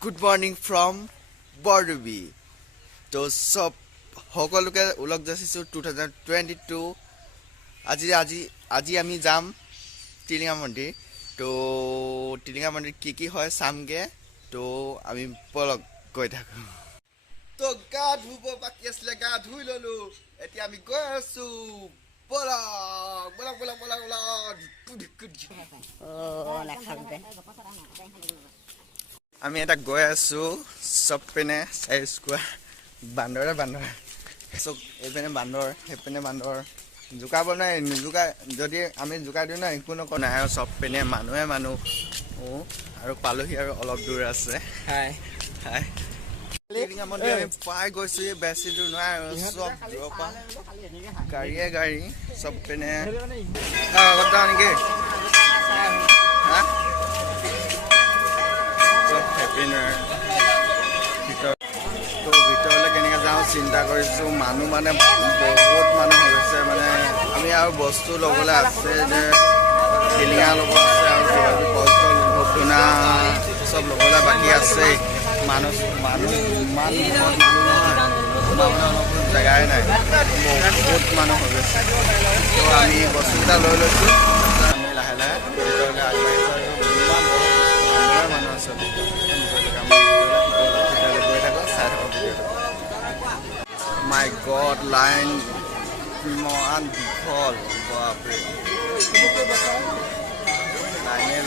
Good morning from Bordubi. তো সব সকলোকে ওলগ যাইছো 2022 আজি আজি আজি আমি যাম tilinga mondir. তো tilinga mondir কি হয় সামগে তো আমি পলক গৈ থাকো তো গা ধুব বাকি আছিল গা ধুই ললো এতিয়া আমি গৈ আছো পলক পলক পলক পলক আমি এটা গৈ আছো সব পিনে চাই স্কোৱাৰ বান্দৰে চব এইপিনে বান্দৰ সেইপিনে বান্দৰ জোকাব নাই জোকা যদি আমি জোকাই দিওঁ না একো নকওঁ নাই আৰু চব পিনে মানুহে মানুহ আৰু পালোহি আৰু অলপ দূৰ আছে হাই হাই tilinga mondir আমি পাই গৈছো বেছি দূৰ নহয় আৰু চব দূৰৰ পৰা গাড়ী চব পিনে অলপ যাওঁ নেকি হা চব হেপি ভিতৰলৈ কেনেকৈ যাওঁ চিন্তা কৰিছোঁ মানুহ মানে বহুত মানুহ হৈ গৈছে মানে আমি আৰু বস্তু ল'বলৈ আছে যে tilinga ল'ব আছে আৰু কিবা কিবি কল চল ধূপ-ধূনা চব ল'বলৈ বাকী আছে মানুহ ইমান মানুহ নহয় তোমাৰ মানে অলপ জেগাই নাই বহুত মানুহ হৈ গৈছে তো আমি বস্তুকেইটা লৈ লৈছোঁ আমি লাহে লাহে ভিতৰলৈ আগবাঢ়িছোঁ আৰু ইমান মানুহ আছে My God, line ইমান দীঘল বাপৰে লাইনে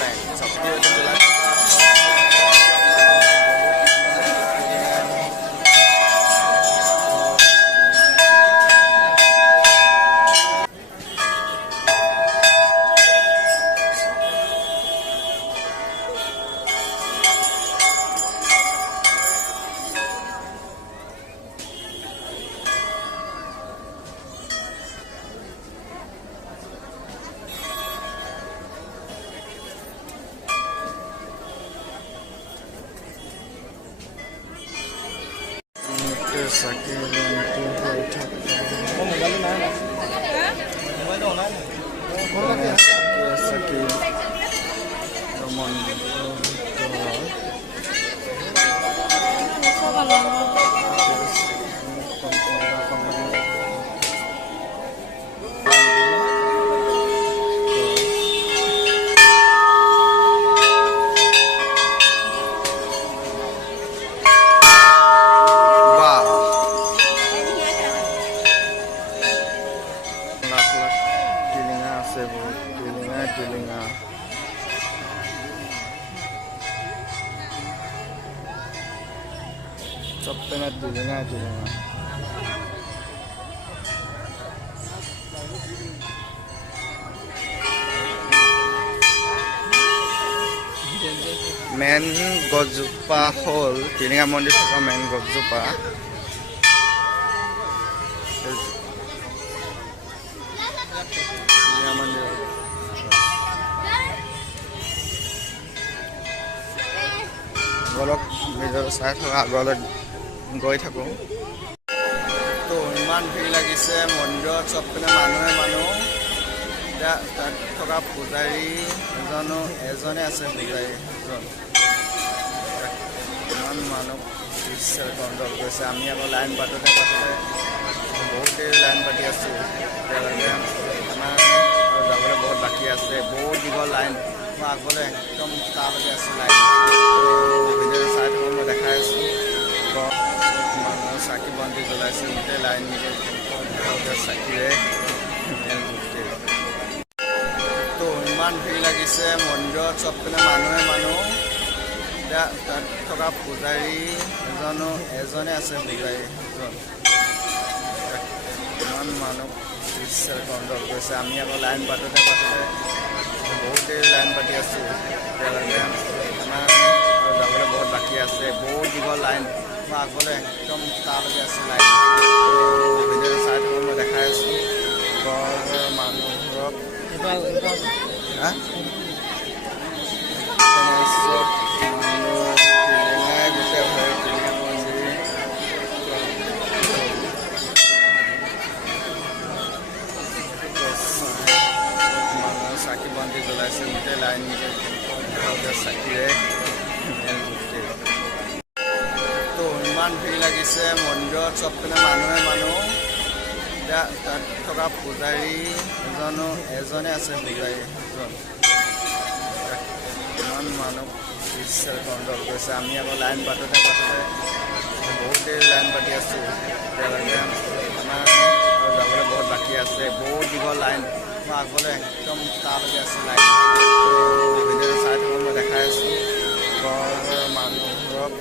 tilinga চব পিনে tilinga মেন গছজোপা হ'ল tilinga mondir থকা মেন গছজোপা অলপ নিজৰ চাই থকা আগলৈ গৈ থাকোঁ তো ইমান ভিৰ লাগিছে মন্দিৰত চব পিনে মানুহ এতিয়া তাত থকা পূজাৰী এজনে আছে পূজাৰী এজন ইমান মানুহ বিশ্বৰ কণ্ট্ৰল কৰিছে আমি আকৌ লাইন পাতোতে বহুত দেৰি লাইন পাতি আছোঁ এতিয়ালৈকে আমাৰ আৰু যাবলৈ বহুত বাকী আছে বহুত দীঘল লাইন মই আগলৈ একদম তালৈকে আছে লাইন ভিডিঅ' চাই থকা মই দেখাই আছোঁ মানুহ চাকি বন্তি জ্বলাইছে গোটেই লাইন চাকিৰে তো ইমান ভিৰ লাগিছে মন্দিৰত চব পিনে মানুহ এতিয়া তাত থকা পূজাৰী এজনে আছে পূজাৰী এজন ইমান মানুহ বিশ্বৰ কণ্ট্ৰল কৰিছে আমি আকৌ লাইন পাতোতে বহুত দেৰি লাইন পাতি আছোঁ এতিয়ালৈকে আমাৰ আৰু যাবলৈ বহুত বাকী আছে বহুত দীঘল লাইন মই আগলৈ একদম তালৈকে আছে লাইন ভিডিঅ' চাই থকা মই দেখাই আছোঁ মানুহবোৰক চব গোটেই ভয় tilinga mondir চাকি বন্তি জ্বলাইছে গোটেই লাইন চাকিৰে ইমান ভিৰ লাগিছে মন্দিৰত চবপিনে মানুহ এতিয়া তাত থকা পূজাৰী এজনে আছে পূজাৰী এজন ইমান মানুহ বিশ্বাস কণ্ট্ৰল কৰিছে আমি আকৌ লাইন পাতোতে বহুত দেৰি লাইন পাতি আছোঁ এতিয়ালৈকে আমাৰ যাবলৈ বহুত বাকী আছে বহুত দীঘল লাইন মই আগলৈ একদম তালৈকে আছে লাইন ভিডিঅ' চাই থাকোঁ মই দেখাই আছোঁ ঘৰৰ মানুহবোৰক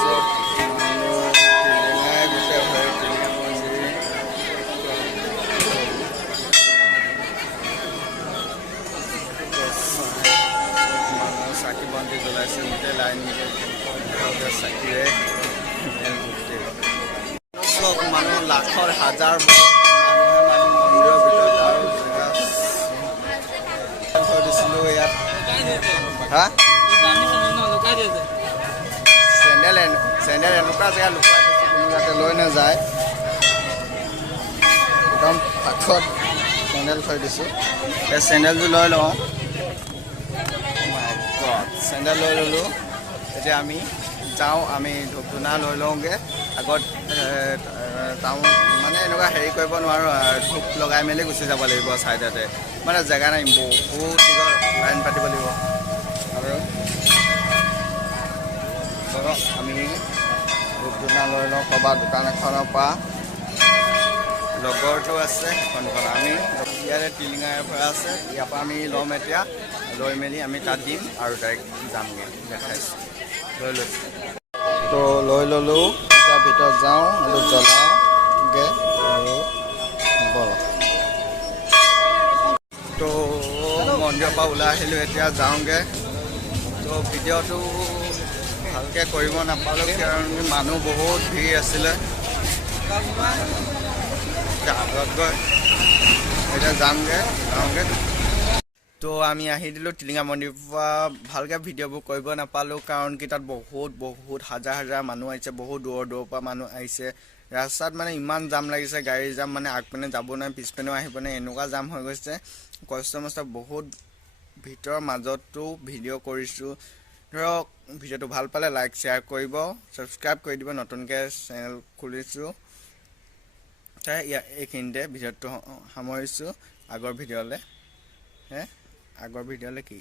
চব মানুহ টিলিঙাই গোটেই হয় টিলিঙা মন্দিৰ মানুহ চাকি বন্তি জ্বলাইছে গোটেই লাইন চাকিৰে মানুহ লাখৰ হাজাৰ মানুহ মন্দিৰৰ ভিতৰত আৰু জেগা থৈ দিছিলোঁ ইয়াত হা চেণ্ডেল এনেকুৱা জেগা লুকুৱাই থৈছোঁ কোনো যাতে লৈ নাযায় একদম কাষত চেণ্ডেল থৈ দিছোঁ এই চেণ্ডেলযোৰ লৈ লওঁ চেণ্ডেল লৈ ল'লোঁ এতিয়া আমি যাওঁ আমি ধূপ ধূনা লৈ লওঁগৈ আগত টাউন মানে এনেকুৱা হেৰি কৰিব নোৱাৰোঁ ধূপ লগাই মেলি গুচি যাব লাগিব ছাইডতে মানে জেগা নাই বহুত লাইন পাতিব লাগিব আৰু আমি ধূপ ধূনা লৈ লওঁ ক'ৰবাত দোকান এখনৰ পৰা লগৰটো আছে সেইখন আমি ইয়াতে টিলিঙাৰ পৰা আছে ইয়াৰ পৰা আমি ল'ম এতিয়া লৈ মেলি আমি তাত দিম আৰু ডাইৰেক্ট যামগৈ দেখাইছোঁ লৈ লৈছোঁ তো লৈ ল'লোঁ তাৰ ভিতৰত যাওঁ আৰু জ্বলাওঁগৈ আৰু বল তো মন্দিৰৰ পৰা ওলাই আহিলোঁ এতিয়া যাওঁগৈ তো ভিডিঅ'টো ভালকৈ কৰিব নাপালোঁ কাৰণ মানুহ বহুত ভিৰ আছিলে আগত গৈ এতিয়া যাওঁগৈ তো আমি আহি দিলোঁ টিলিঙা মন্দিৰৰ পৰা ভালকৈ ভিডিঅ'বোৰ কৰিব নাপালোঁ কাৰণ কি তাত বহুত হাজাৰ মানুহ আহিছে বহুত দূৰৰ পৰা মানুহ আহিছে ৰাস্তাত মানে ইমান জাম লাগিছে গাড়ী জাম মানে আগপিনে যাব নোৱাৰে পিছপিনেও আহিব নোৱাৰে এনেকুৱা জাম হৈ গৈছে কষ্ট মষ্ট বহুত ভিতৰৰ মাজতো ভিডিঅ' কৰিছোঁ ধৰক ভিডিঅ'টো ভাল পালে লাইক শ্বেয়াৰ কৰিব ছাবস্ক্ৰাইব কৰি দিব নতুনকৈ চেনেল খুলিছোঁ তাই এইখিনিতে ভিডিঅ'টো সামৰিছোঁ আগৰ ভিডিঅ'লৈ কি